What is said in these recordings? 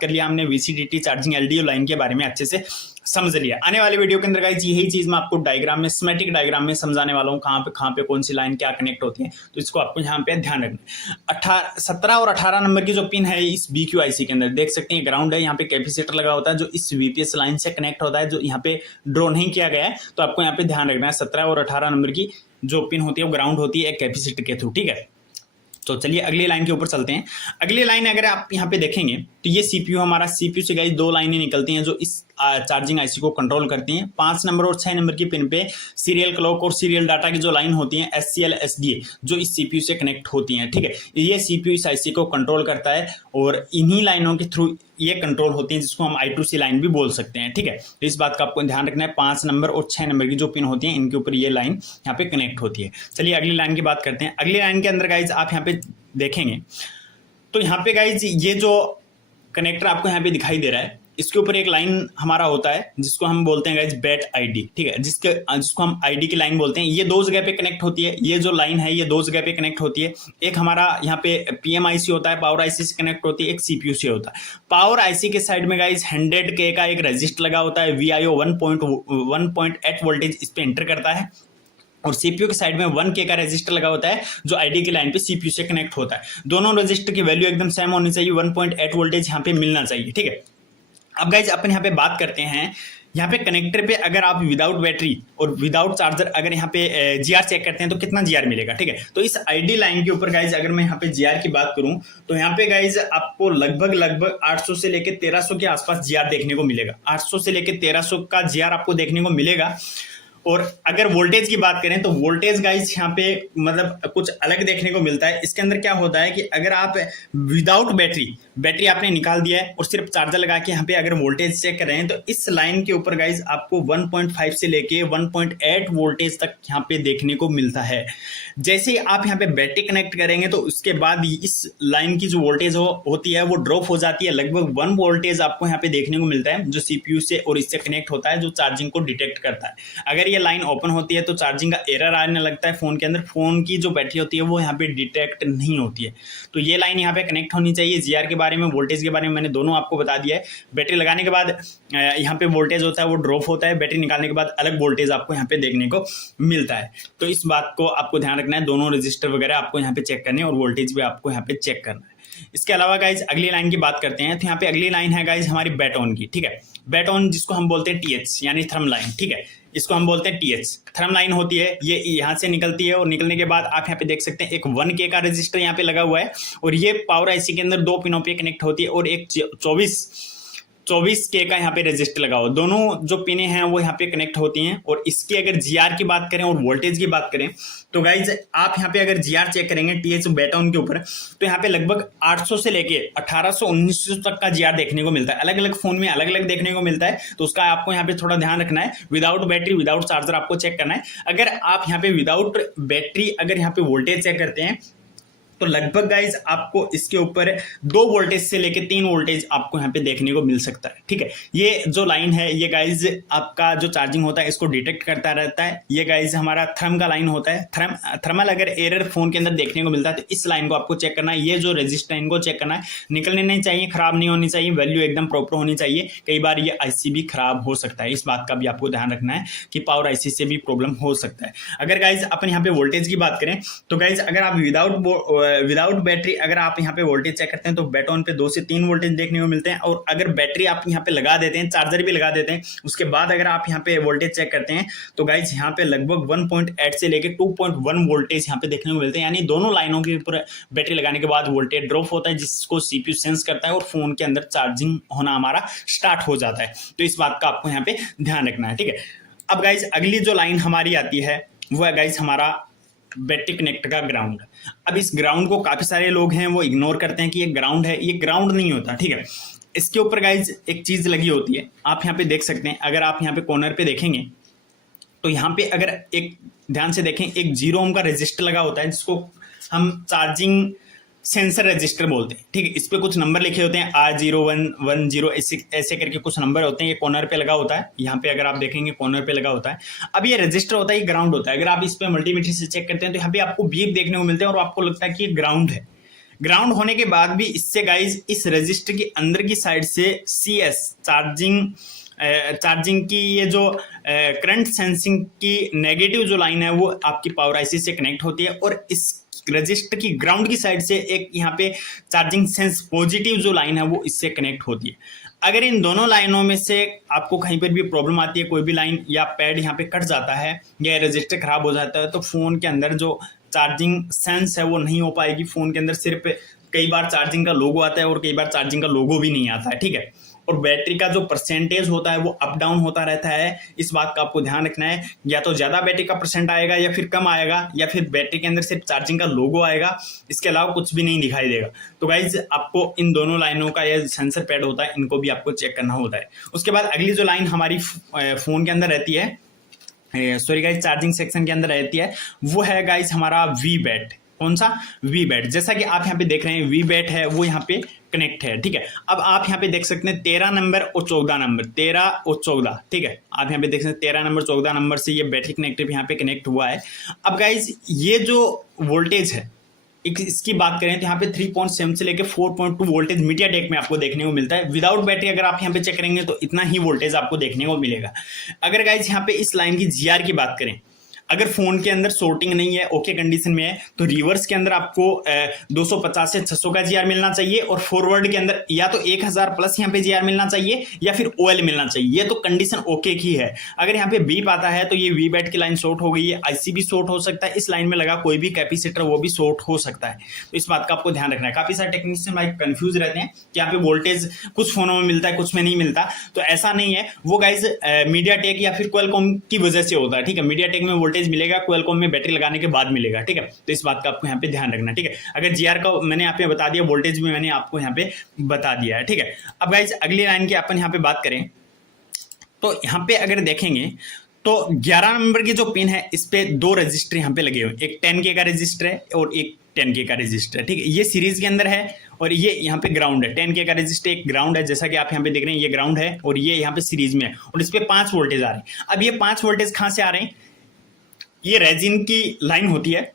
कर लिया हमने VCDT चार्जिंग LDO लाइन के बारे में अच्छे से समझ लिया। आने वाले वीडियो के अंदर गाइस यही चीज मैं आपको डायग्राम में, स्कीमेटिक डायग्राम में समझाने वाला हूँ, कहाँ पे कौन सी लाइन क्या कनेक्ट होती है। तो इसको आपको यहाँ पे ध्यान रखना। 17 और 18 नंबर की जो पिन है इस BQIC के अंदर देख सकते हैं, ग्राउंड है, यहाँ पे कैपेसिटर लगा होता है जो इस VPS लाइन से कनेक्ट होता है, जो यहाँ पे ड्रॉ नहीं किया गया है। तो आपको यहाँ पे ध्यान रखना है 17 और 18 नंबर की जो पिन होती है वो ग्राउंड होती है एक कैपेसिटर के थ्रू, ठीक है। तो चलिए अगली लाइन के ऊपर चलते हैं। अगली लाइन अगर आप यहाँ पे देखेंगे तो ये CPU हमारा, CPU से गाइस दो लाइनें निकलती हैं जो इस चार्जिंग IC को कंट्रोल करती हैं। 5 नंबर और 6 नंबर की पिन पे सीरियल क्लॉक और सीरियल डाटा की जो लाइन होती है SCL SDA जो इस CPU से कनेक्ट होती हैं, ठीक है। ये CPU इस IC को कंट्रोल करता है और इन्हीं लाइनों के थ्रू ये कंट्रोल होती है जिसको हम I2C लाइन भी बोल सकते हैं, ठीक है। तो इस बात का आपको ध्यान रखना है। 5 नंबर और 6 नंबर की जो पिन होती हैं इनके ऊपर ये लाइन यहाँ पे कनेक्ट होती है। चलिए अगली लाइन की बात करते हैं। अगली लाइन के अंदर गाइज आप यहाँ पे देखेंगे तो यहाँ पे गाइज ये जो कनेक्टर आपको यहाँ पे दिखाई दे रहा है इसके ऊपर एक लाइन हमारा होता है जिसको हम बोलते हैं गाइज बैट ID, ठीक है, जिसको हम ID की लाइन बोलते हैं। ये दो जगह पे कनेक्ट होती है, ये जो लाइन है ये दो जगह पे कनेक्ट होती है। एक हमारा यहाँ पे PMIC होता है, पावर IC से कनेक्ट होती है, एक CPU से होता है। पावर IC के साइड में गाइज 100K का एक रजिस्टर लगा होता है, VIO 1.8 वोल्टेज इस पे एंटर करता है और CPU के साइड में 1K का रजिस्टर लगा होता है जो ID की लाइन पे CPU से कनेक्ट होता है। दोनों रजिस्टर की वैल्यू एकदम सेम होनी चाहिए, 1.8 वोल्टेज यहाँ पे मिलना चाहिए, ठीक है। अब गाइज अपन यहाँ पे बात करते हैं, यहाँ पे कनेक्टर पे अगर आप विदाउट बैटरी और विदाउट चार्जर अगर यहाँ पे GR चेक करते हैं तो कितना GR मिलेगा, ठीक है। तो इस ID लाइन के ऊपर गाइज अगर मैं यहाँ पे GR की बात करूं तो यहाँ पे गाइज आपको लगभग 800 से लेके 1300 के आसपास GR देखने को मिलेगा। 800 से लेके 1300 का GR आपको देखने को मिलेगा। और अगर वोल्टेज की बात करें तो वोल्टेज गाइस यहाँ पे मतलब कुछ अलग देखने को मिलता है। इसके अंदर क्या होता है कि अगर आप विदाउट बैटरी आपने निकाल दिया है और सिर्फ चार्जर लगा के यहाँ पे अगर वोल्टेज चेक कर रहे हैं तो इस लाइन के ऊपर गाइस आपको 1.5 से लेके 1.8 वोल्टेज तक यहाँ पे देखने को मिलता है। जैसे ही आप यहाँ पे बैटरी कनेक्ट करेंगे तो उसके बाद इस लाइन की जो वोल्टेज होती है वो ड्रॉप हो जाती है। लगभग 1 वोल्टेज आपको यहाँ पे देखने को मिलता है जो CPU से और इससे कनेक्ट होता है जो चार्जिंग को डिटेक्ट करता है। अगर ये लाइन ओपन होती है तो चार्जिंग का एरर आने लगता है फोन के अंदर, फोन की जो बैटरी होती है वो यहाँ पे डिटेक्ट नहीं होती है। तो ये लाइन यहाँ पे कनेक्ट होनी चाहिए। GR के बारे में, वोल्टेज के बारे में मैंने दोनों आपको बता दिया है। बैटरी लगाने के बाद यहाँ पे वोल्टेज होता है वो ड्रॉप होता है, बैटरी निकालने के बाद अलग वोल्टेज आपको यहाँ पे देखने को मिलता है। तो इस बात को आपको ध्यान रखना है, दोनों रजिस्टर वगैरह आपको यहाँ पे चेक करने और वोल्टेज भी आपको यहाँ पे चेक करना है। इसके अलावा गाइज अगली लाइन की बात करते हैं तो यहाँ पे अगली लाइन है गाइज हमारी बैट ऑन की, ठीक है। बैट ऑन जिसको हम बोलते हैं TH यानी थर्म लाइन, ठीक है, इसको हम बोलते हैं TH। थर्म लाइन होती है, ये यहाँ से निकलती है और निकलने के बाद आप यहाँ पे देख सकते हैं एक 1K का रजिस्टर यहाँ पे लगा हुआ है और ये पावर IC के अंदर 2 पिनों पे कनेक्ट होती है और एक 24K का यहाँ पे रजिस्टर लगा हुआ। दोनों जो पिने हैं वो यहाँ पे कनेक्ट होती हैं। और इसकी अगर GR की बात करें और वोल्टेज की बात करें तो गाइज आप यहाँ पे अगर GR चेक करेंगे TH बैटन के ऊपर तो यहाँ पे लगभग 800 से लेके 1800-1900 तक का GR देखने को मिलता है। अलग अलग फोन में अलग अलग देखने को मिलता है, तो उसका आपको यहाँ पे थोड़ा ध्यान रखना है। विदाउट बैटरी विदाउट चार्जर आपको चेक करना है। अगर आप यहाँ पे विदाउट बैटरी अगर यहाँ पे वोल्टेज चेक करते हैं तो लगभग गाइज आपको इसके ऊपर 2 वोल्टेज से लेके 3 वोल्टेज आपको यहाँ पे देखने को मिल सकता है, ठीक है। ये जो लाइन है ये गाइज आपका जो चार्जिंग होता है इसको डिटेक्ट करता रहता है। ये गाइज हमारा थर्म का लाइन होता है। थर्मल अगर एरर फोन के अंदर देखने को मिलता है तो इस लाइन को आपको चेक करना है। ये जो रजिस्टर है इनको चेक करना है, निकलने नहीं चाहिए, खराब नहीं होनी चाहिए, वैल्यू एकदम प्रॉपर होनी चाहिए। कई बार ये IC भी खराब हो सकता है, इस बात का भी आपको ध्यान रखना है कि पावर IC से भी प्रॉब्लम हो सकता है। अगर गाइज अपन यहाँ पे वोल्टेज की बात करें तो गाइज अगर आप विदाउट बैटरी अगर आप यहाँ पे वोल्टेज चेक करते हैं तो बैटन पे 2 से 3 वोल्टेज देखने को मिलते हैं। और अगर बैटरी आप यहाँ पे लगा देते हैं, चार्जर भी लगा देते हैं, उसके बाद अगर आप यहाँ पे वोल्टेज चेक करते हैं तो गाइज यहाँ पे लगभग 1.8 से लेके 2.1 वोल्टेज यहाँ पे देखने को मिलते हैं। यानी दोनों लाइनों के ऊपर बैटरी लगाने के बाद वोल्टेज ड्रॉप होता है जिसको CPU सेंस करता है और फोन के अंदर चार्जिंग होना हमारा स्टार्ट हो जाता है। तो इस बात का आपको यहाँ पे ध्यान रखना है, ठीक है। अब गाइज अगली जो लाइन हमारी आती है वो है गाइज हमारा बैटरी कनेक्टर का ग्राउंड। अब इस ग्राउंड को काफी सारे लोग हैं वो इग्नोर करते हैं कि ये ग्राउंड है, ये ग्राउंड नहीं होता, ठीक है। इसके ऊपर गाइज एक चीज लगी होती है, आप यहाँ पे देख सकते हैं। अगर आप यहाँ पे कॉर्नर पे देखेंगे तो यहाँ पे अगर एक ध्यान से देखें एक 0 ओम का रजिस्टर लगा होता है जिसको हम चार्जिंग सेंसर रजिस्टर बोलते हैं, ठीक है। इस पे कुछ नंबर लिखे होते हैं R0110 ऐसे करके कुछ नंबर होते हैं। ये कॉर्नर पे लगा होता है, यहाँ पे अगर आप देखेंगे कॉर्नर पे लगा होता है। अब ये रजिस्टर होता है, ये ग्राउंड होता है। अगर आप इस पे मल्टीमीटर से चेक करते हैं तो यहाँ पे आपको बीप देखने को मिलते हैं और आपको लगता है कि ये ग्राउंड है। ग्राउंड होने के बाद भी इससे गाइज इस रजिस्टर की अंदर की साइड से CS चार्जिंग की ये जो करंट सेंसिंग की नेगेटिव जो लाइन है वो आपकी पावर आईसी से कनेक्ट होती है, और इस रजिस्टर की ग्राउंड की साइड से एक यहाँ पे चार्जिंग सेंस पॉजिटिव जो लाइन है वो इससे कनेक्ट होती है। अगर इन दोनों लाइनों में से आपको कहीं पर भी प्रॉब्लम आती है, कोई भी लाइन या पैड यहाँ पे कट जाता है या रजिस्टर खराब हो जाता है, तो फोन के अंदर जो चार्जिंग सेंस है वो नहीं हो पाएगी। फोन के अंदर सिर्फ कई बार चार्जिंग का लोगो आता है और कई बार चार्जिंग का लोगो भी नहीं आता है, ठीक है। और बैटरी का जो परसेंटेज होता है वो अप डाउन होता रहता है। इस बात का आपको ध्यान रखना है, या तो ज्यादा बैटरी का परसेंट आएगा या फिर कम आएगा, या फिर बैटरी के अंदर सिर्फ चार्जिंग का लोगो आएगा, इसके अलावा कुछ भी नहीं दिखाई देगा। तो गाइज आपको इन दोनों लाइनों का या सेंसर पैड होता है, इनको भी आपको चेक करना होता है। उसके बाद अगली जो लाइन हमारी फोन के अंदर रहती है, सॉरी गाइज चार्जिंग सेक्शन के अंदर रहती है, वो है गाइज हमारा वी बैट। कौन सा? We bat. जैसा कि आप यहाँ पे देख रहे हैं वी बैट है वो यहाँ पे कनेक्ट है, ठीक है। अब आप यहाँ पे देख सकते हैं 13 नंबर और 14 नंबर, 13 और 14, ठीक है। आप यहाँ पे देख सकते हैं 13 नंबर 14 नंबर से ये बैटरी कनेक्टर यहाँ पे कनेक्ट हुआ है। अब गाइज ये जो वोल्टेज है इसकी बात करें तो यहाँ पे 3.7 से लेके 4.2 वोल्टेज मीडियाटेक में आपको देखने को मिलता है। विदाउट बैटरी अगर आप यहाँ पे चेक करेंगे तो इतना ही वोल्टेज आपको देखने को मिलेगा। अगर गाइज यहाँ पे इस लाइन की GR की बात करें, अगर फोन के अंदर शॉर्टिंग नहीं है, ओके कंडीशन में है, तो रिवर्स के अंदर आपको 250 से 600 का GR मिलना चाहिए, और फॉरवर्ड के अंदर या तो 1000 प्लस यहाँ पे GR मिलना चाहिए या फिर OL मिलना चाहिए। ये तो कंडीशन ओके की है। अगर यहाँ पे बीप आता है तो ये वी बैट की लाइन शॉर्ट हो गई है, IC भी शॉर्ट हो सकता है, इस लाइन में लगा कोई भी कैपेसिटर वो भी शॉर्ट हो सकता है। तो इस बात का आपको ध्यान रखना है। काफी सारे टेक्नीशियन भाई कंफ्यूज रहते हैं कि यहाँ पे वोल्टेज कुछ फोनों में मिलता है कुछ में नहीं मिलता, तो ऐसा नहीं है। वो गाइज मीडियाटेक या फिर क्वालकॉम की वजह से होता है, ठीक है। मीडियाटेक में वोल्टेज मिलेगा, क्वालकॉम में बैटरी लगाने के बाद मिलेगा, ठीक है। तो इस बात का आपको यहाँ पे ध्यान रखना, ठीक है। अगर GR का मैंने यहाँ पे बता दिया, वोल्टेज भी मैंने आपको यहाँ पे बता दिया है, ठीक है। अब गाइज अगली लाइन की अपन यहाँ पे बात करें तो यहाँ पे अगर देखेंगे तो 11 नंबर की जो पिन है इस पे 2 रजिस्टर यहाँ पे लगे हुए, एक 10K का रजिस्टर है और एक 10K का रजिस्टर है, ठीक है। ये सीरीज के अंदर है और ये यहाँ पे ग्राउंड है। 10K का रजिस्टर एक ग्राउंड है, जैसा कि आप यहाँ पे देख रहे हैं, ये ग्राउंड है और ये यहाँ पे सीरीज में है, और इस पे 5 वोल्टेज आ रहे हैं। अब ये 5 वोल्टेज कहाँ से आ रहे हैं? ये रेजिन की लाइन होती है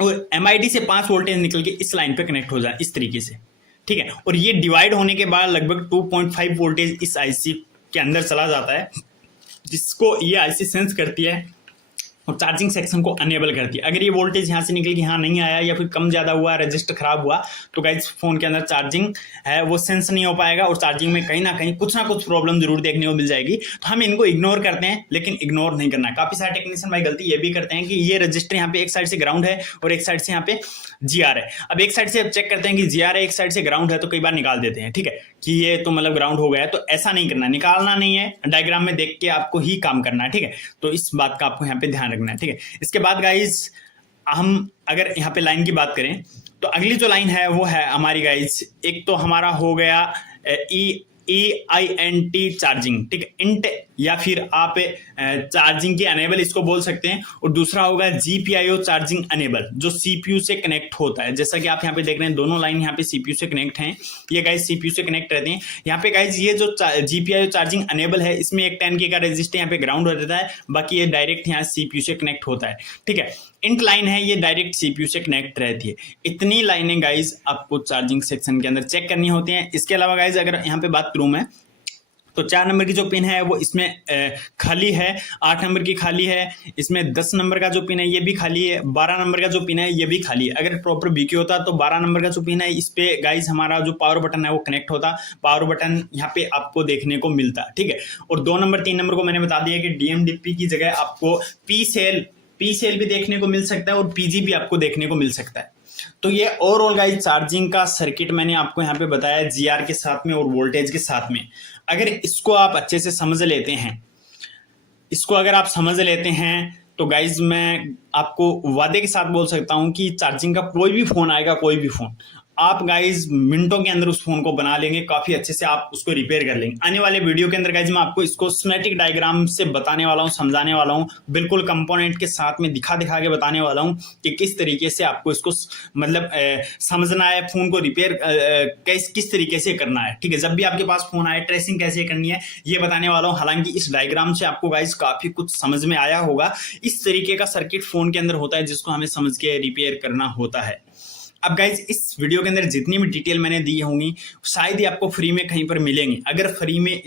और MID से 5 वोल्टेज निकल के इस लाइन पे कनेक्ट हो जाए इस तरीके से, ठीक है। और ये डिवाइड होने के बाद लगभग 2.5 वोल्टेज इस IC के अंदर चला जाता है, जिसको ये IC सेंस करती है और चार्जिंग सेक्शन को अनेबल करती है। अगर ये वोल्टेज यहाँ से निकल के यहाँ नहीं आया या फिर कम ज़्यादा हुआ, रजिस्टर खराब हुआ, तो गाइस फोन के अंदर चार्जिंग है वो सेंस नहीं हो पाएगा और चार्जिंग में कहीं ना कुछ प्रॉब्लम जरूर देखने को मिल जाएगी। तो हम इनको इग्नोर करते हैं, लेकिन इग्नोर नहीं करना है। काफ़ी सारे टेक्नीशियन भाई गलती ये भी करते हैं कि ये रजिस्टर यहाँ पे एक साइड से ग्राउंड है और एक साइड से यहाँ पे GR है। अब एक साइड से चेक करते हैं कि GR है, एक साइड से ग्राउंड है, तो कई बार निकाल देते हैं, ठीक है, कि ये तो मतलब ग्राउंड हो गया है। तो ऐसा नहीं करना, निकालना नहीं है, डायग्राम में देख के आपको ही काम करना है, ठीक है। तो इस बात का आपको यहाँ पे ध्यान रखना है, ठीक है। इसके बाद गाइज हम अगर यहाँ पे लाइन की बात करें तो अगली जो लाइन है वो है हमारी गाइज, एक तो हमारा हो गया EINT चार्जिंग, ठीक है, इंट या फिर आप चार्जिंग की अनेबल इसको बोल सकते हैं, और दूसरा होगा GPIO चार्जिंग अनेबल जो CPU से कनेक्ट होता है। जैसा कि आप यहाँ पे देख रहे हैं दोनों लाइन यहाँ पे CPU से कनेक्ट हैं, ये गाइज CPU से कनेक्ट रहते हैं। यहाँ पे गाइज ये जो GPIO चार्जिंग अनेबल है इसमें एक 10K का रजिस्टर यहाँ पे ग्राउंड हो जाता है, बाकी ये डायरेक्ट यहाँ CPU से कनेक्ट होता है, ठीक है। इंट लाइन है ये डायरेक्ट CPU से कनेक्ट रहती है। इतनी लाइनें गाइज आपको चार्जिंग सेक्शन के अंदर चेक करनी होती हैं। इसके अलावा गाइज अगर यहाँ पे बात करूँ मैं तो 4 नंबर की जो पिन है वो इसमें खाली है, 8 नंबर की खाली है, इसमें 10 नंबर का जो पिन है ये भी खाली है, 12 नंबर का जो पिन है ये भी खाली है। अगर प्रॉपर BQ होता तो 12 नंबर का जो पिन है इस पे गाइज हमारा जो पावर बटन है वो कनेक्ट होता, पावर बटन यहाँ पे आपको देखने को मिलता, ठीक है। और 2 नंबर 3 नंबर को मैंने बता दिया कि DMDP की जगह आपको P सेल भी देखने को मिल सकता है और PG भी आपको देखने को मिल सकता है। तो ये ओवरऑल गाइज चार्जिंग का सर्किट मैंने आपको यहाँ पे बताया GR के साथ में और वोल्टेज के साथ में। अगर इसको आप अच्छे से समझ लेते हैं, इसको अगर आप समझ लेते हैं तो गाइज मैं आपको वादे के साथ बोल सकता हूं कि चार्जिंग का कोई भी फोन आएगा, कोई भी फोन आप गाइज मिनटों के अंदर उस फोन को बना लेंगे, काफी अच्छे से आप उसको रिपेयर कर लेंगे। आने वाले वीडियो के अंदर गाइज मैं आपको इसको स्कीमेटिक डायग्राम से बताने वाला हूँ, समझाने वाला हूँ, बिल्कुल कंपोनेंट के साथ में दिखा दिखा के बताने वाला हूँ कि किस तरीके से आपको इसको मतलब समझना है, फोन को रिपेयर किस तरीके से करना है, ठीक है। जब भी आपके पास फोन आए ट्रेसिंग कैसे करनी है ये बताने वाला हूँ। हालांकि इस डायग्राम से आपको गाइज काफी कुछ समझ में आया होगा। इस तरीके का सर्किट फोन के अंदर होता है जिसको हमें समझ के रिपेयर करना होता है। अब गाइज इस वीडियो के अंदर जितनी भी डिटेल मैंने दी होंगी शायद ही आपको फ्री में कहीं पर मिलेंगी। अगर फ्री में